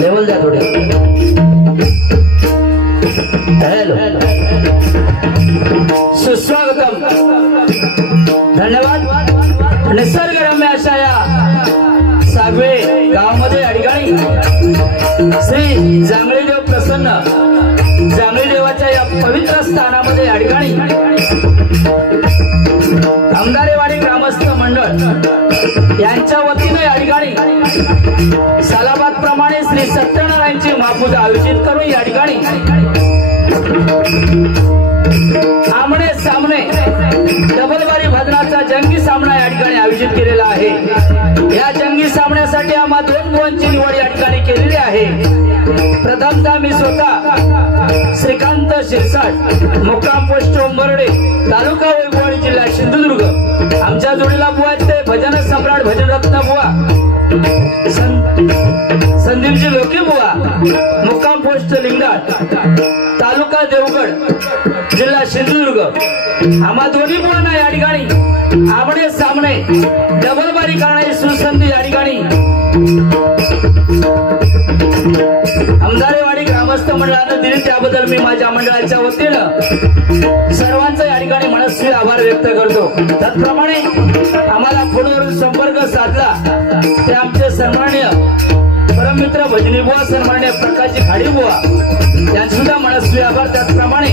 Level द्या थोडे. Hello, सुस्वागतम. धन्यवाद. निसर्गरम्य अशा या सागवे गावामध्ये या ठिकाणी श्री जांगळीदेव प्रसन्न जांगळीदेवाच्या या पवित्र स्थानामध्ये या ठिकाणी आमदारेवाडी ग्रामस्थ मंडळ यांच्या वतीने या ठिकाणी सालाबाद प्रमाणे श्री सत्यनारायणची महापूजा आयोजित करून या ठिकाणी आमने सामने डबलबारी भजनाचा जंगी सामना या ठिकाणी आयोजित केलेला आहे. या जंगी सामन्यासाठी आम्हा 2 मुलांची निवड या ठिकाणी केलेली आहे. प्रथमतः मी स्वतः श्रीकांत शिरसाट, मुक्काम पोस्ट उंबर्डे, तालुका वैभववाडी, जिल्हा सिंधुदुर्ग. आमच्या जोडीला बुवा आहेत ते भजन सम्राट भजनरत्न बुवा संदीपजी लोके बुवा, मुक्काम पोस्ट लिंगाट, तालुका देवगड, जिल्हा सिंधुदुर्ग. आम्हा दोन्ही मुलांना या ठिकाणी आमने सामने डबलबारी करण्याची सुसंधी या ठिकाणी अंधारेवाडी ग्रामस्थ मंडळानं दिली त्याबद्दल मी माझ्या मंडळाच्या वतीनं सर्वांचा या ठिकाणी मनस्वी आभार व्यक्त करतो। त्याचप्रमाणे आम्हाला फोनवरून संपर्क साधला ते आमचे सन्माननीय परममित्र भजनी बुवा सन्माननीय प्रकाशजी खाडी बुवा यांचे सुद्धा मनस्वी आभार। त्याचप्रमाणे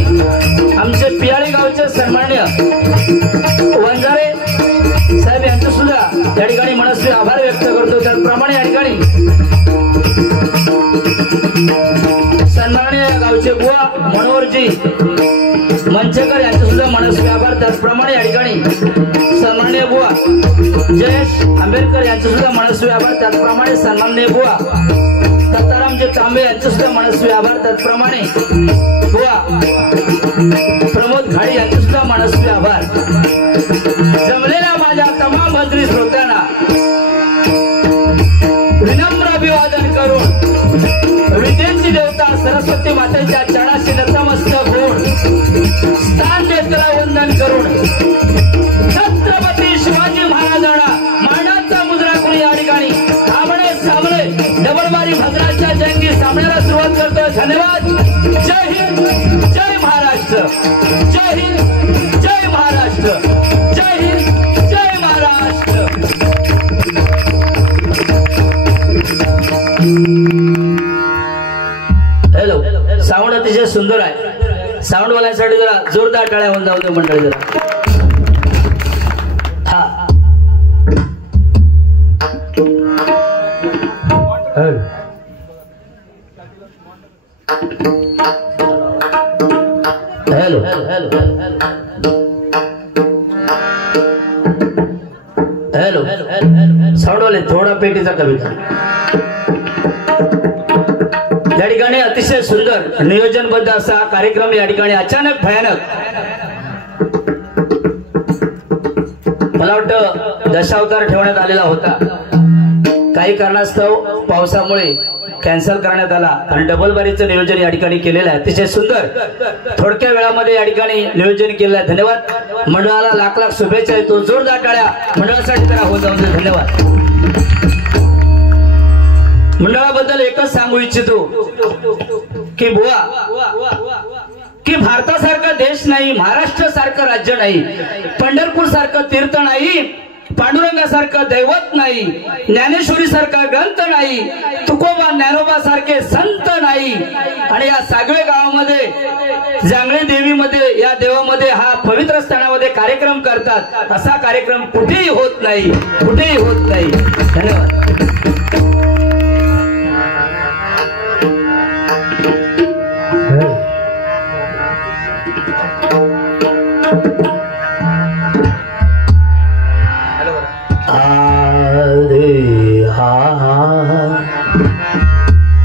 आमचे पियाळी गावचे सन्माननीय वंजारे साहेब यांचे सुद्धा या ठिकाणी मनस्वी आभार व्यक्त करतो। त्याचप्रमाणे या ठिकाणी सन्माननीय गावचे बुवा मनोहरजी मंचेकर यांचे सुद्धा मनस्वी आभार। त्याचप्रमाणे या ठिकाणी सन्माननीय बुवा जयेश आंबेडकर यांचे सुद्धा मनस्वी आभार। त्याचप्रमाणे सन्माननीय बुवा दत्तारामजी तांबे यांचे सुद्धा मनस्वी आभार। त्याचप्रमाणे बुवा प्रमोद घाडी यांचे सुद्धा मनस्वी आभार। जमलेल्या माझ्या तमाम मंत्री श्रोत्यांना विनम्र अभिवादन करून विद्येची देवता सरस्वती मातेच्या चरणाशी नतमस्तक होऊन स्थान नेत्रा वंदन करून छत्रपती शिवाजी महाराजांना मानाचा मुद्रा करून या ठिकाणी आमने सामने डबलबारी भद्राच्या जंगी सामन्याला सुरुवात करतोय। धन्यवाद। जय हिंद, जय महाराष्ट्र। जय हिंद, जय महाराष्ट्र। जय हिंद, जय महाराष्ट्र। हॅलो, साऊंड अतिशय सुंदर आहे। साऊंड वाल्यांसाठी जरा जोरदार टाळ्या होऊन जाऊ दे मंडळी जरा। हा हॅलो हॅलो साऊंड वाले थोडा पेटीचा कमी करा। या ठिकाणी अतिशय सुंदर नियोजनबद्ध असा हा कार्यक्रम या ठिकाणी अचानक भयानक मला वाटतं दशावतार ठेवण्यात आलेला होता, काही कारणास्तव पावसामुळे कॅन्सल करण्यात आला आणि डबल बारीचं नियोजन या ठिकाणी केलेलं आहे। अतिशय सुंदर थोडक्या वेळामध्ये या ठिकाणी नियोजन केलेलं आहे। धन्यवाद मंडळाला, लाख लाख शुभेच्छा येतो। जोरदार टाळ्या मंडळासाठी करा हो जाऊन दे। धन्यवाद। मंडळाबद्दल एकच सांगू इच्छितो की बुवा की भारतासारखा देश नाही, महाराष्ट्र सारखं राज्य नाही, पंढरपूर सारखं तीर्थ नाही, पांडुरंगासारखं दैवत नाही, ज्ञानेश्वरी सारखा ग्रंथ नाही, तुकोबा ज्ञानोबा सारखे संत नाही। आणि या सागळे गावामध्ये जांगळे देवीमध्ये या देवामध्ये हा पवित्र स्थानामध्ये कार्यक्रम करतात, असा कार्यक्रम कुठेही होत नाही, कुठेही होत नाही। धन्यवाद।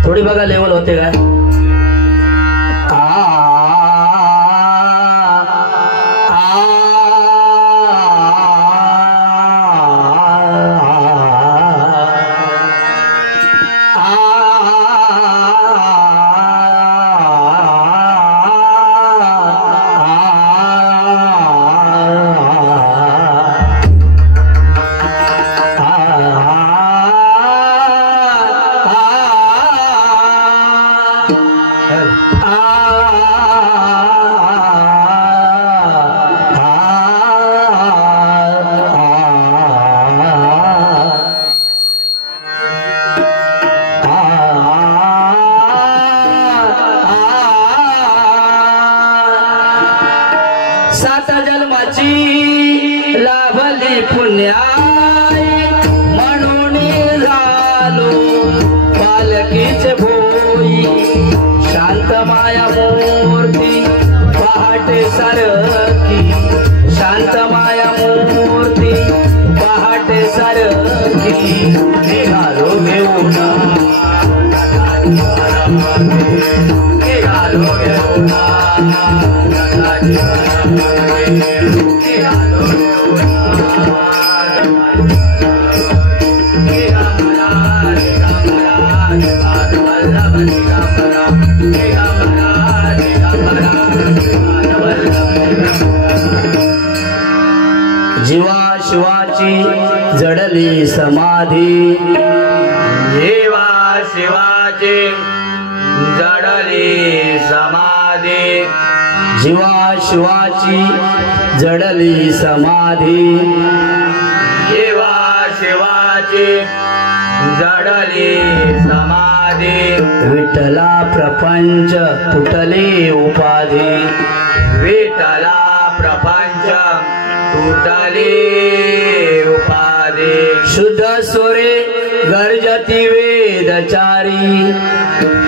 थोड़ी बघा लेवल होते काय सात जन्माची लाभली पुण्याई म्हणून झालो पालकीचे भोई। शांत माया मूर्ती पहाटे सारखी, शांत माया मूर्ती पहाटे सारखी निघालो घेऊन, निघालो घेऊन जीवा शिवाची जडली समाधी, जीवा शिवाची जडली समाधी जीवा शिवाची जडली समाधी जीवा शिवाची जडली समाधी विठ्ठला प्रपंच तुटले उपाधी विठ्ठला प्रपंच तुटली उपाधी शुद्ध स्वरे गर्जती वेदचारी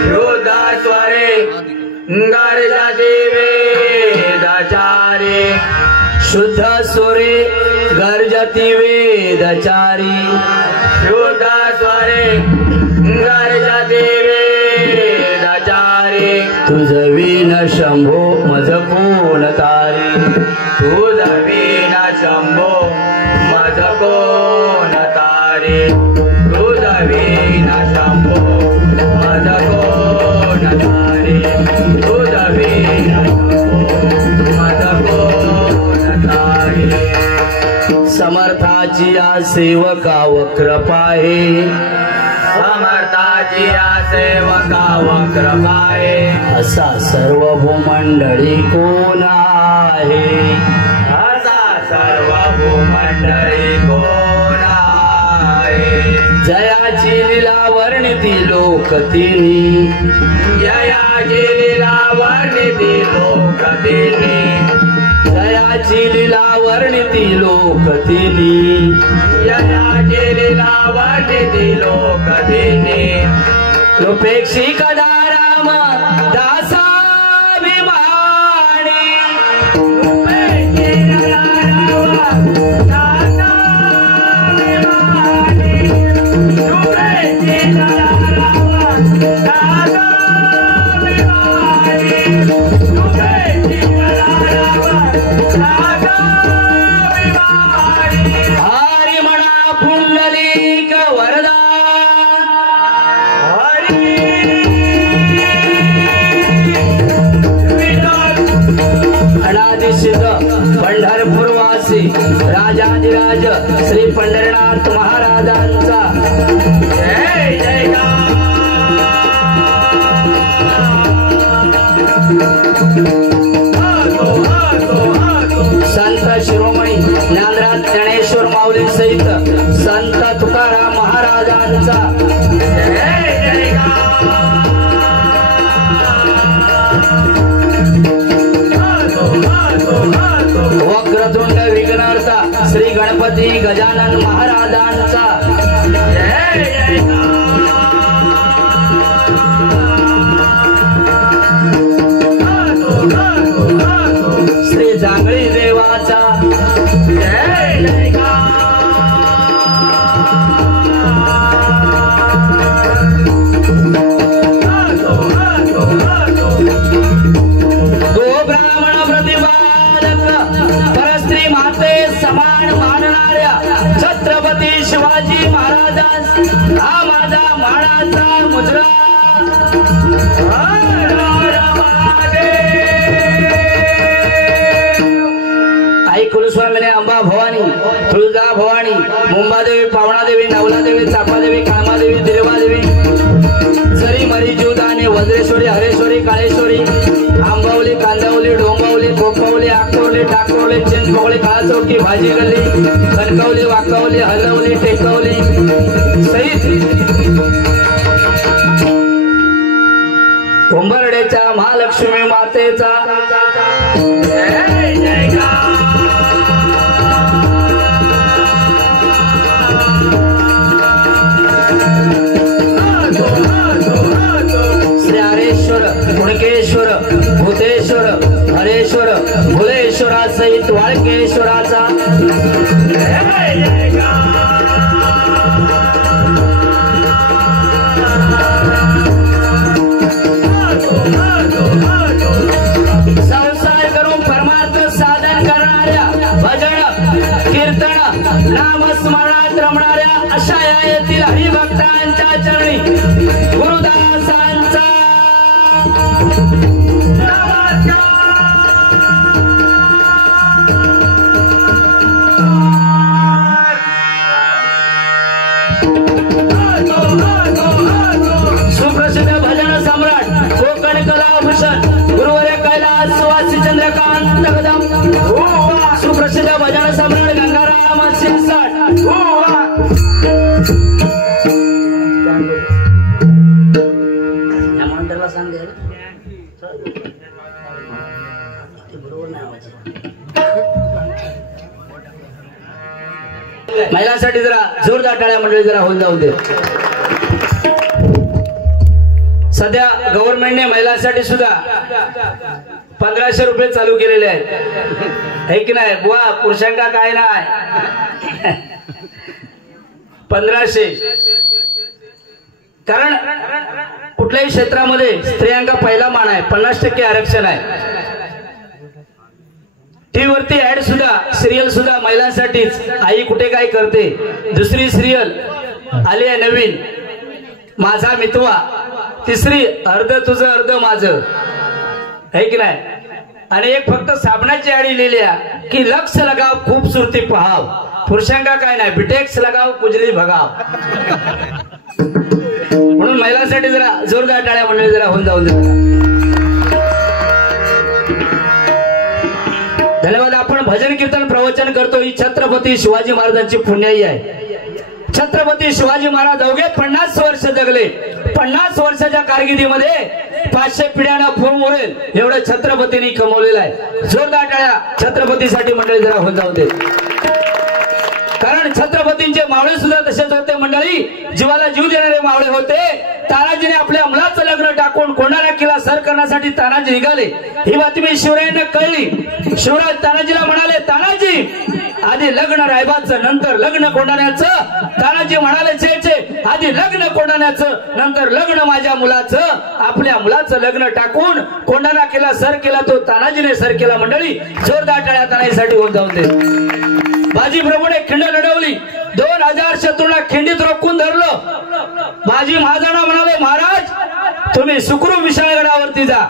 शुद्ध स्वरे गर्जती वेदचारी शुद्ध स्वरे गर्जती वेदचारी शुद्ध स्वरे गर्जती वेदचारी तुझ विन शंभो मज कोण तारी तुझ विन शंभो मज कोण तारी तुझ विन शंभो मज कोण तारी तुझ विन शंभो मज कोण तारी समर्थाची या सेवका वक्र पाहे समर्थाची या सेवका वक्र पाहे असा सर्व भूमंडळी कोण आहे असा सर्व भूमंडळी कोण आहे जयाची लीला वर्णिती लोक तिनी जयाची लीला वर्णिती लोक तिनी जयाची लीला वर्णिती लोक तिनी जयाची लीला वर्णिती लोक तिनी रूपेक्षी कदा राम दासाभिमानी रूपेक्षी कदा राम दासाभिमानी रूपेक्षी कदा राम दासाभिमानी रूपेक्षी कदा राम हरी म्हणा पुंडलिक वरदा अनादिसिद्ध पंढरपूरवासी राजाधिराज श्री पंढरीनाथ महाराजांचा जय जयकार संत शिरोमणी ज्ञानराज ज्ञानेश्वर माऊली सहित संत तुकाराम महाराजांचा जय जयकार वक्रतुंड विघ्नहर्ता श्री गणपती गजानन महाराजांचा जय जयकार श्री जांगळी देवाचा जय जयकार तो ब्राह्मण प्रतिपादक परस्त्री माते समान मानणाऱ्या छत्रपती शिवाजी महाराजांस हा माझा मानाचा मुजरा आई कुलस्वामिनी अंबा भवानी तुळजा भवानी मुंबादेवी पावणादेवी नवलादेवी चापादेवी काळमादेवी दिरवादेवी जरी मरी जीवदाने वज्रेश्वरी हरेश्वरी काळेश्वरी आंबावली कांदावली डोंबावली कोपावली आकवली टाकवली चिंचवली काळचौकी भाजी गल्ली कणकवली वाकवली हलवली टेकवली सहित कुंभरड्याच्या महालक्ष्मी मातेचा जय जयकार श्री हरेश्वर कुणकेश्वर भूतेश्वर हरेश्वर भुलेश्वरा सहित वाळकेश्वराचा जय जयकार संसार करून परमार्थ साधन करणाऱ्या भजन कीर्तन नामस्मरणात रमणाऱ्या अशा या येथील हरिभक्तांच्या चरणी गुरुदासांचा नमस्कार मला सांग बरोबर नाही आवाज. महिलांसाठी जरा जोरदार टाळ्या मंडळी जरा होऊन जाऊ दे. सध्या गव्हर्नमेंटने महिलांसाठी सुद्धा 1500 रुपये चालू केलेले आहेत, है की नाही बुवा? पुरुषांका काय नाही 1500. कारण कुठल्याही क्षेत्रामध्ये स्त्रियांका पहिला मान आहे, 50% आरक्षण आहे. टीव्ही वरती ऍड सुद्धा, सिरियल सुद्धा महिलांसाठीच. आई कुठे काय करते, दुसरी सिरियल आली आहे नवीन, माझा मितवा. तिसरी अर्ध तुझं अर्ध माझं, है की नाही? आणि एक फक्त साबणाची आडी लिहिली आहे की लक्ष लगाव खूबसूरती पहाव. पुरुषांका काय नाही, बिटेक्स लगाव कुजली भगाव. म्हणून महिलांसाठी जरा जोरदार टाळ्या मंडळी जरा होऊन जाऊ दे. धन्यवाद. आपण भजन कीर्तन प्रवचन करतो, ही छत्रपती शिवाजी महाराजांची पुण्याई आहे. छत्रपती शिवाजी महाराज अवघे 50 वर्ष जगले. 50 वर्षाच्या कारकिर्दीमध्ये 500 पिढ्यांना फुल मोडेल एवढं छत्रपतींनी कमवलेलं आहे. जोरदार टाळ्या छत्रपतीसाठी मंडळी जरा होऊन जाऊ दे. कारण छत्रपतींचे मावळे सुद्धा तसेच होते मंडळी, जीवाला जीव देणारे मावळे होते. तानाजीने आपल्या मुलाचं लग्न टाकून कोंढाणा किल्ला सर करण्यासाठी तानाजी निघाले. ही बातमी शिवरायांना कळली. शिवराज तानाजीला म्हणाले, तानाजी आधी लग्न रायबाचं, नंतर लग्न कोंढाण्याचं. तानाजी म्हणाले, छे आधी लग्न कोंढाण्याचं, नंतर लग्न माझ्या मुलाचं. आपल्या मुलाचं लग्न टाकून कोंढाणा किल्ला सर केला, तो तानाजीने सर केला. मंडळी जोरदार टाळ्या तानाजीसाठी होऊन जाऊन दे. बाजी प्रभूने खिंड लढवली, 2000 शत्रूंना खिंडीत रोखून धरलं. बाजी महाराजांना म्हणाले, महाराज तुम्ही सुखरूप विशाळगडावरती जा.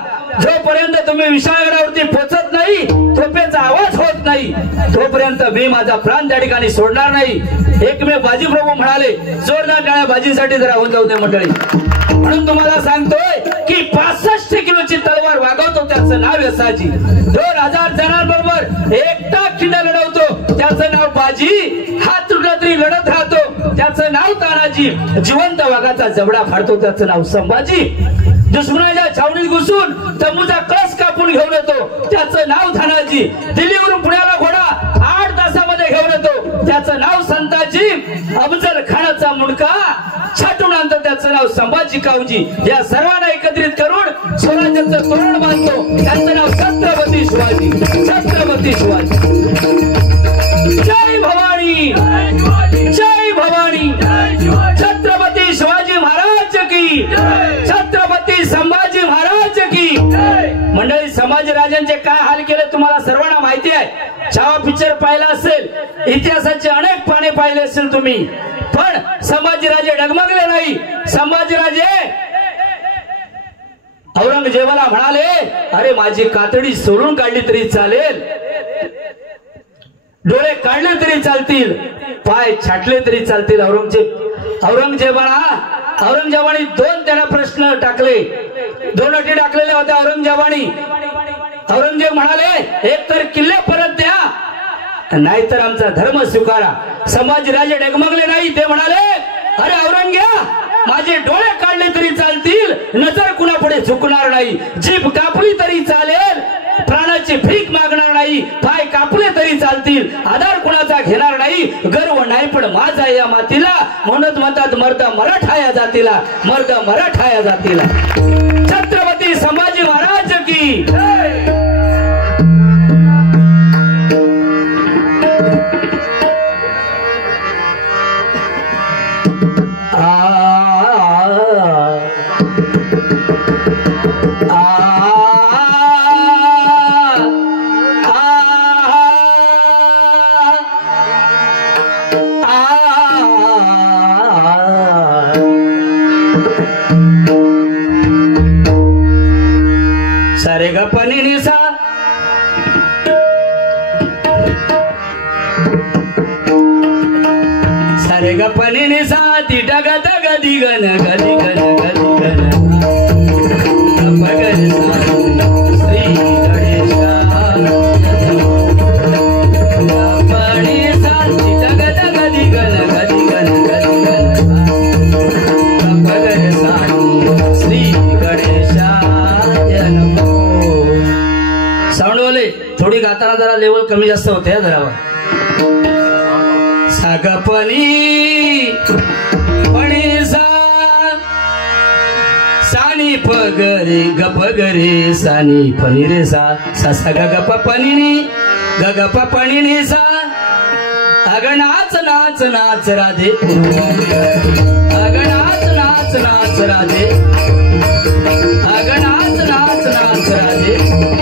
जोपर्यंत तुम्ही विशाळगडावरती पोहोचत नाही, तोफेचा आवाज होत नाही, तोपर्यंत मी माझा प्राण त्या ठिकाणी सोडणार नाही. एकमेव बाजी प्रभू म्हणाले. जोरदार टाळ्या बाजीसाठी जरा होऊन जाऊ दे मंडळी. म्हणून तुम्हाला सांगतोय की 65 किलोची तलवार वागवतो, त्याचं नाव यसाजी. 2000 जणांबरोबर एकटा खिंड लढवतो, त्याचं नाव बाजी. हात तुटला तरी लढत राहतो, त्याचं नाव तानाजी. जिवंत वाघाचा जबडा फाडतो, त्याचं नाव संभाजी. दुश्मनाच्या छावणीत घुसून तंबूचा कळस कापून घेऊन येतो, त्याचं नाव धनाजी. दिल्लीवरून पुण्याला घोडा 8 तासामध्ये घेऊन येतो, त्याचं नाव संताजी. अफजल खानाचा मुंडका छाटून आणतो, त्याचं नाव संभाजी कावजी. या सर्वांना एकत्रित करून स्वराज्याचं तोरण बांधतो, त्याचं नाव छत्रपती शिवाजी. छत्रपती शिवाजी. जय भवानी, जय भवानी. छत्रपती शिवाजी महाराज की, छत्रपती संभाजी महाराज की. मंडळी संभाजीराजांचे काय हाल केले तुम्हाला सर्वांना माहिती आहे. छावा पिक्चर पाहिला असेल, इतिहासाचे अनेक पाने पाहिले असेल तुम्ही, पण संभाजीराजे डगमगले नाही. संभाजीराजे औरंगजेबाला म्हणाले, अरे माझी कातडी सोडून काढली तरी चालेल, डोळे काढले तरी चालतील, पाय छाटले तरी चालतील. औरंगजेबाने 2 त्यांना प्रश्न टाकले, 2 अटी टाकलेल्या होत्या औरंगजेबाने. औरंगजेब म्हणाले, एक तर किल्ले परत द्या, नाहीतर आमचा धर्म स्वीकारा. संभाजीराजे डगमगले नाही. ते म्हणाले, अरे औरंग्या, माझे डोळे काढले तरी चालतील, नजर कुणापुढे झुकणार नाही. जीभ कापली तरी चालेल, प्राणाची भीक मागणार नाही. पाय कापले तरी चालतील, आधार कुणाचा घेणार नाही. गर्व नाही पण माझा या मातीला, म्हणत म्हणतात मर्द मराठा या जातीला, मर्द मराठा या जातीला. छत्रपती संभाजी महाराज की. सारे ग पनी निसा, सारे ग पनी निसा, ती डग दग दिगन गदी गन गदी गन. मगर श्री गणेशा पनी सा, ती डग दग दिगन गदी गन गदी गन. मगर श्री गणेशा पुढे गाताना जरा लेवल कमी जास्त होते हा जरा सागपणी पणी सानी पगरे गपगरे सानी पनी रे सा सा गप पनी गप पणी सा अग नाच नाच नाच राधे अग नाच नाच नाच राधे अग नाच नाच नाच राधे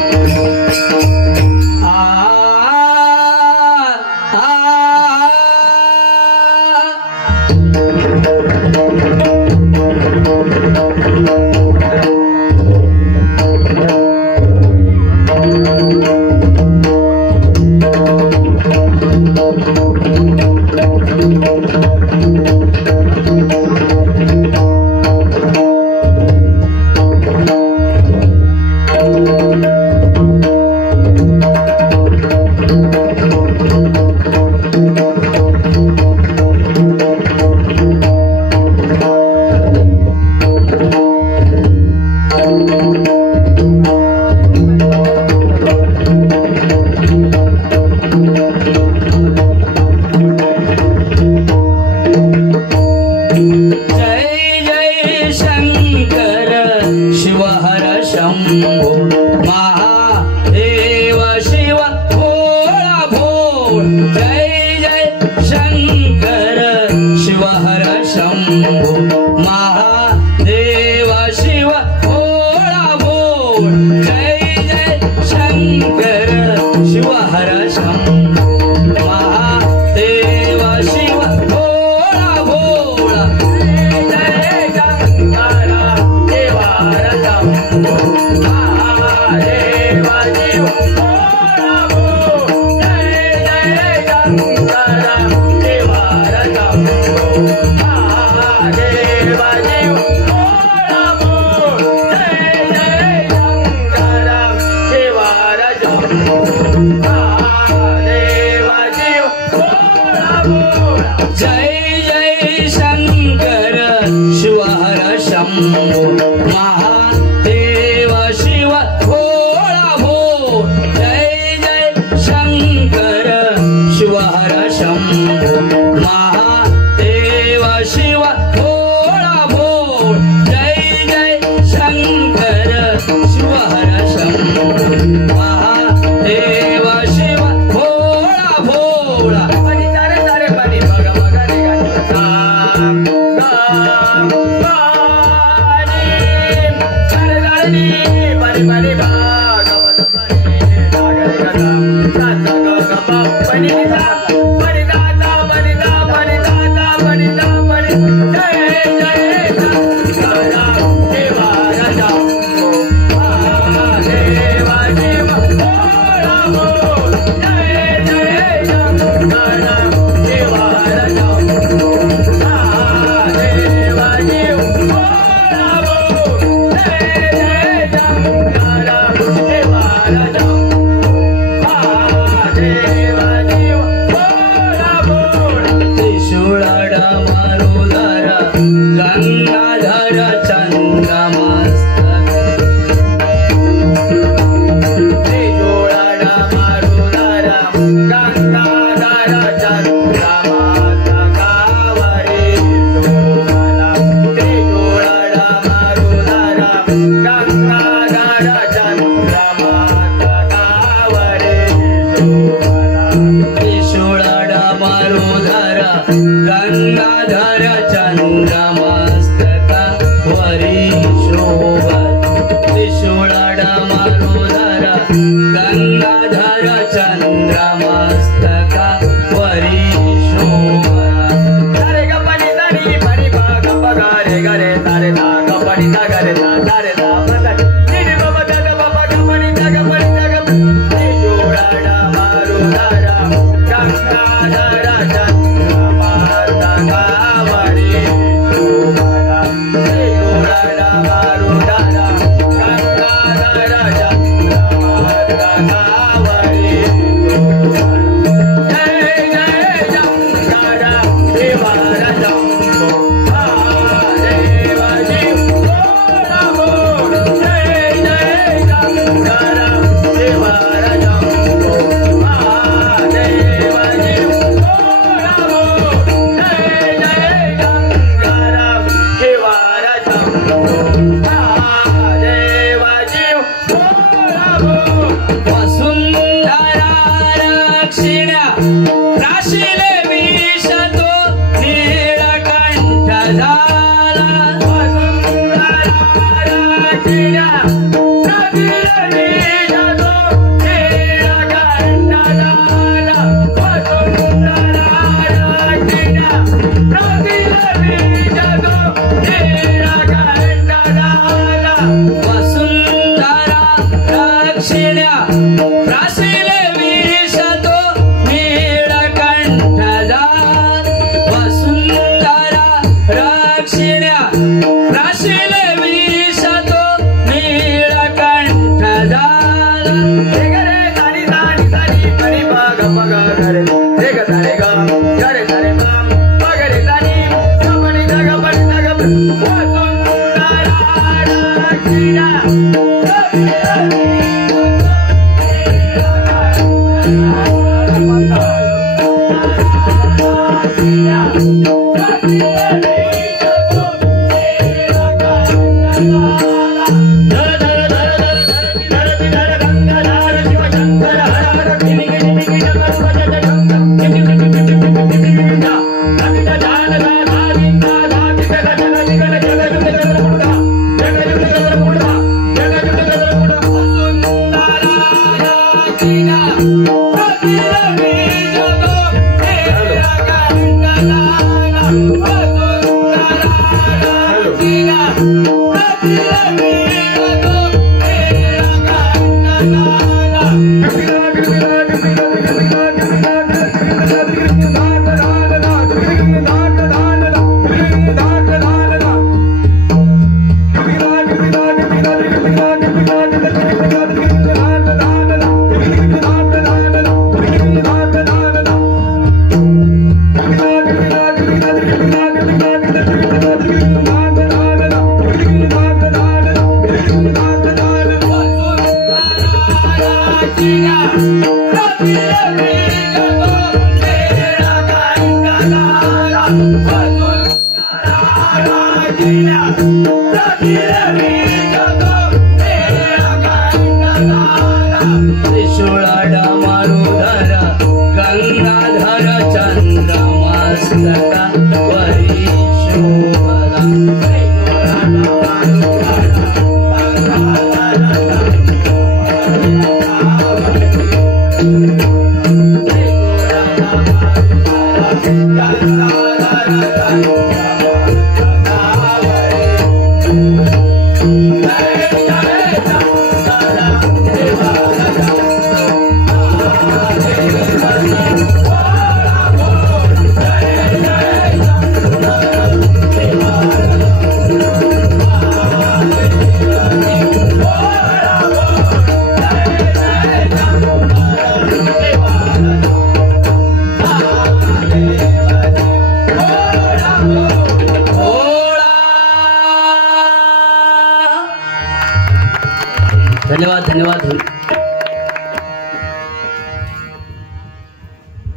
धन्यवाद धन्यवाद।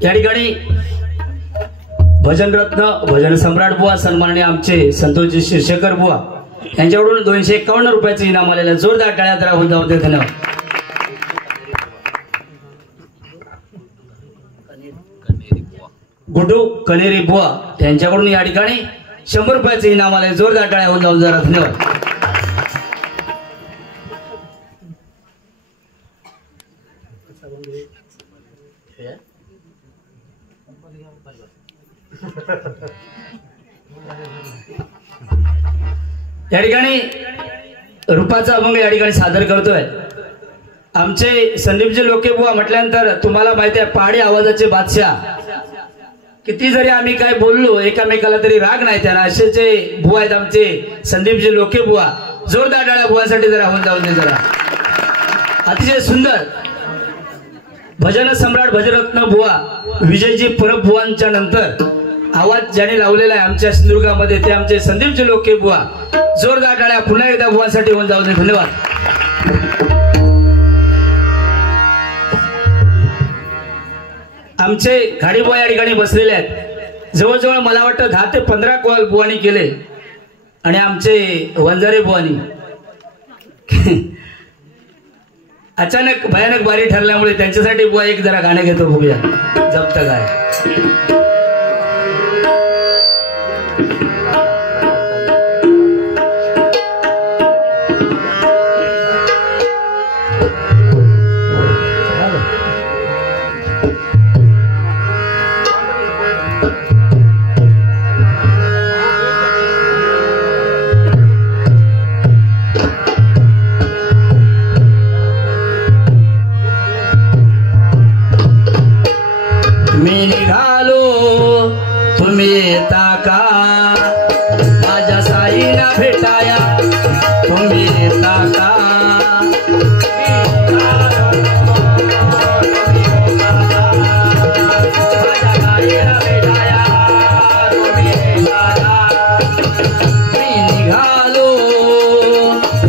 या ठिकाणी भजन रत्न भजन सम्राट बुवा सन्माननीय आमचे संतोषजी शिरशेकर बुवा यांच्याकडून 251 रुपयाचे इनाम आलेले जोरदार टाळ्या जरा होऊन जाऊ दे। धन्यवाद। गुड्डू कनेरी बुवा यांच्याकडून या ठिकाणी 100 रुपयाचे इनाम आले जोरदार टाळ्या होऊन जाऊ जरा। धन्यवाद। या ठिकाणी रूपाचा अभंग या ठिकाणी सादर करतोय आमचे संदीपजी लोके बुवा। म्हटल्यानंतर तुम्हाला माहिती आहे पहाडी आवाजाचे बादशाह, किती जरी आम्ही काय बोललो एकामेकाला तरी राग नाही त्यांना, असे जे बुवा आहेत आमचे संदीपजी लोके बुवा। जोरदार टाळ्या बुवासाठी जरा होऊन जाऊन दे जरा। अतिशय सुंदर भजन सम्राट भजरत्न बुवा विजयजी परब बुवांच्या नंतर आवाज ज्याने लावलेला आहे आमच्या सिंधुदुर्गामध्ये ते आमचे संदीपजी लोके बुवा। जोरदार टाळ्या पुन्हा एकदा बुवांसाठी होऊन जाऊ दे। धन्यवाद। आमचे खाडी बुवा या ठिकाणी बसलेले आहेत। जवळजवळ मला वाटतं 10 ते 15 कॉल बुवानी केले आणि आमचे वंजारे बुवानी अचानक भयानक बारी ठरल्यामुळे त्यांच्यासाठी बुवा एक जरा गाणं घेतो बघूया जपत काय। भेटाया तुम्ही येता का?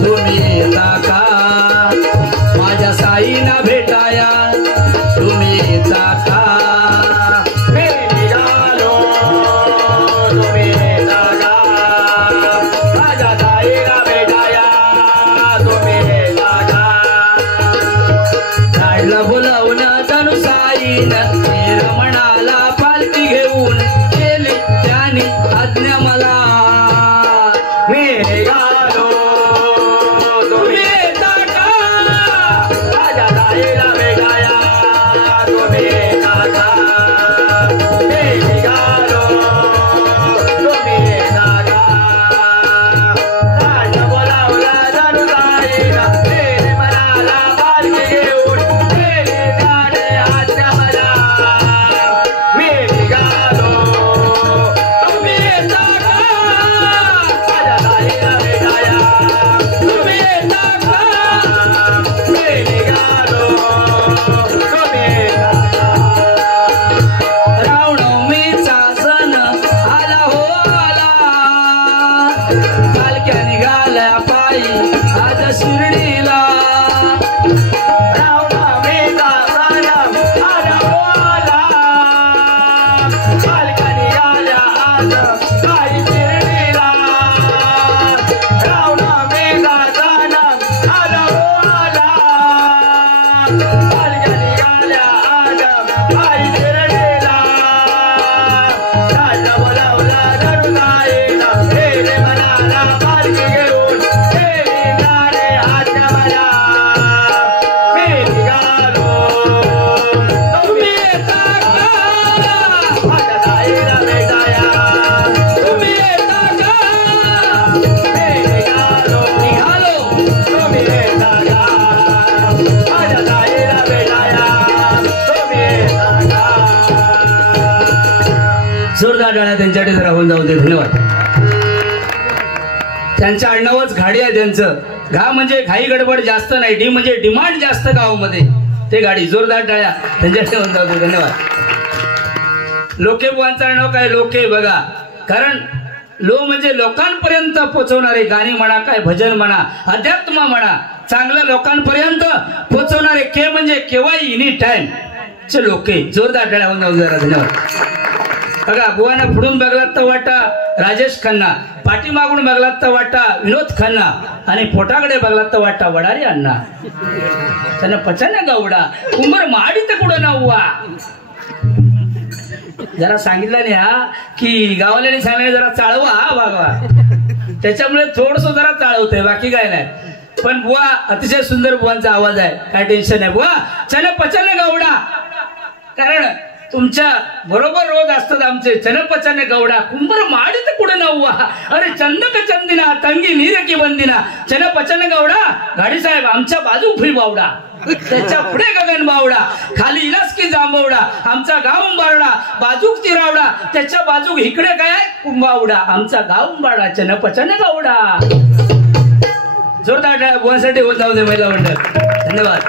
तुम्ही येता का माझ्या साईना भेटाया तुम्ही येता का मी निघालो तुम्ही येता का माझ्या ताईला भेटाया तुम्ही येता का झाडला बोलावलं जणू साईनं रमणाला पालखी घेऊन केली त्याने आज्ञा मला मी निघालो तुम्ही येता का माझ्या ताईला भेटाया तुम्ही येता का मी निघालो तुम्ही येता का माझ्या बोलावला जणू ताईला तेरे मनाला पालखी घेऊन गेली त्याने आज्ञा मला मी निघालो तुम्ही येता का माझ्या ताईला भेटाया तुम्ही येता का मी निघालो तुम्ही येता का रामनवमीचा सण आला हो आला पालख्या निघाल्या पायी आज शिर्डीला रामनवमीचा सण आला हो आला पालख्या निघाल्या आज पायी शिर्डीला रामनवमीचा सण आला हो आला पालख्या निघाल्या आज पायी शिर्डीला राजा बोलावला जणू ताईला तेरे मनाला पालखी घेऊन गेली त्याने आज्ञा मला मी निघालो तुम्ही येता का माझ्या ताईला भेटाया तुम्ही येता का मी निघालो तुम्ही येता का माझ्या ताईला भेटाया तुम्ही येता का जोरदार टाळ्या त्यांच्याकडे राहून जाऊ दे. धन्यवाद. त्यांचं आडनावच घाडी आहे. त्यांचं घा म्हणजे घाई गडबड जास्त नाही, डी म्हणजे डिमांड जास्त गावामध्ये. ते गाडी. जोरदार टाळ्या त्यांच्याकडे होऊन जाऊ दे. धन्यवाद. लोके बुवांचं आडनाव काय? लोके बघा. कारण लो म्हणजे लोकांपर्यंत पोहोचवणारे गाणी म्हणा, काय भजन म्हणा, अध्यात्म म्हणा, चांगल्या लोकांपर्यंत पोहोचवणारे. के म्हणजे केव्हाही एनी टाइम चे लोके. जोरदार टाळ्या होऊन जाऊ दे. धन्यवाद. बघा बुवांना पुढून बघलात तर वाटा राजेश खन्ना, पाठीमागून बघलात तर वाटा विनोद खन्ना, आणि पोटाकडे बघलात तर वाटा वडारी अण्णा. त्यांना पचाना गावडा कुंभर माडी तर कुठं ना उवा. जरा सांगितलं नाही हा की गावाल्याने सांगितलं जरा चाळवा हा वागवा, त्याच्यामुळे थोडस जरा चाळवतंय, बाकी काय नाही. पण बुवा अतिशय सुंदर बुवांचा आवाज आहे, काय टेन्शन नाही. बुवा चल पचन गवडा. कारण तुमच्या बरोबर रोज असतात आमचे चनपचन गौडा कुंभर माडी तर कुठे नव्वा. अरे चंदक चंदिना तंगी नीर की बंदिना चनपचन गौडा. गाडी साहेब आमच्या बाजू फुल बावडा, त्याच्या पुढे गगन बावडा, खाली इलास की जांभवडा, आमचा गाव उंबारडा, बाजूक तिरावडा, त्याच्या बाजूक इकडे काय कुंभावडा, आमचा गाव उंबाडा चनपचन गौडा. जोरदार टाळ्या बुवांसाठी होत जाऊ दे महिला मंडळ. धन्यवाद.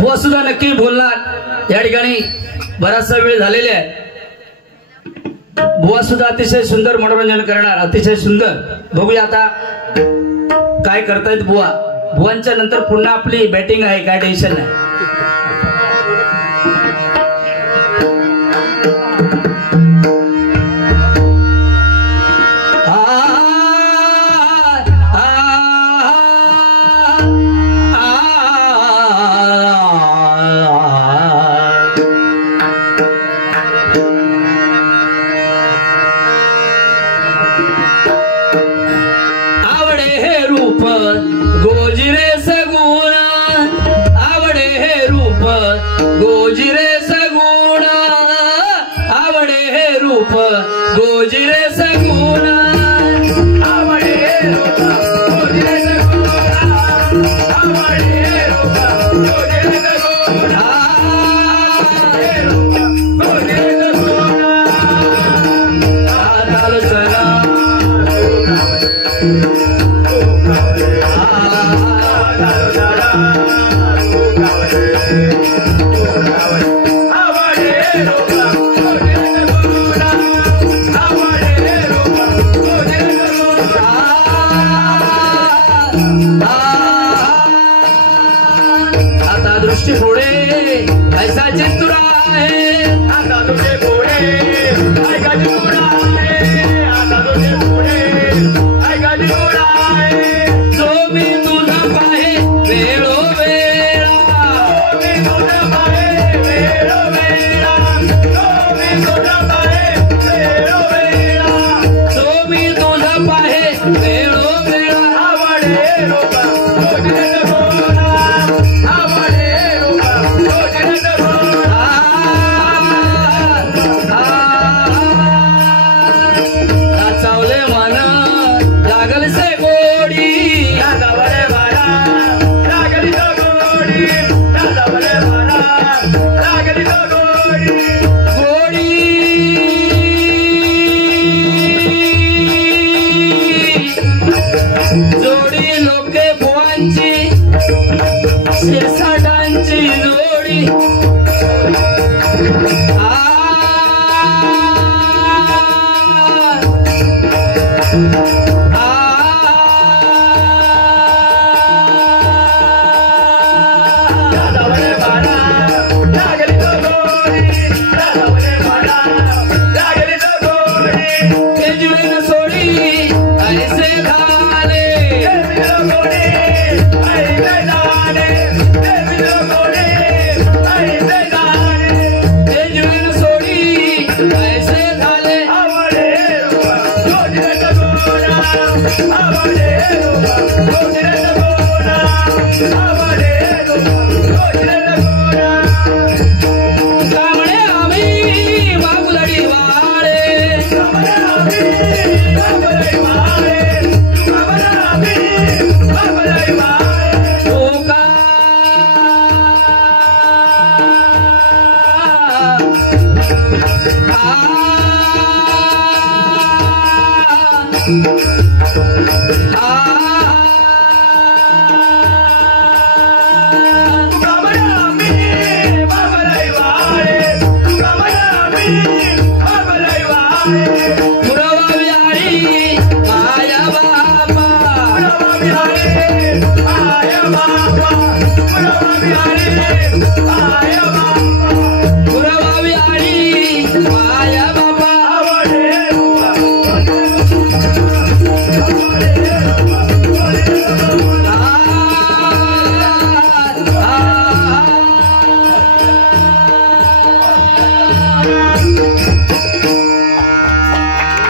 बुवा सुद्धा नक्की बोलणार. या ठिकाणी बराचसा वेळ झालेला आहे. बुवा सुद्धा अतिशय सुंदर मनोरंजन करणार, अतिशय सुंदर. बघूया आता काय करतायत बुवा. बुवांच्या नंतर पुन्हा आपली बॅटिंग आहे, काय टेन्शन नाही. गोजिरे सगुण आवडे हे रूप, गोजिरे सगुण आवडे हे रूप, गोजिरे सगुण आवडे हे रूप, गोजिरे सगुण आवडे हे रूप, गोजिरे सगुण आवडे हे रूप, गोजिरे सगुण आलोचना आवडे रूप, गोजिरे सगुण शिरसाटांची जोडी पुरा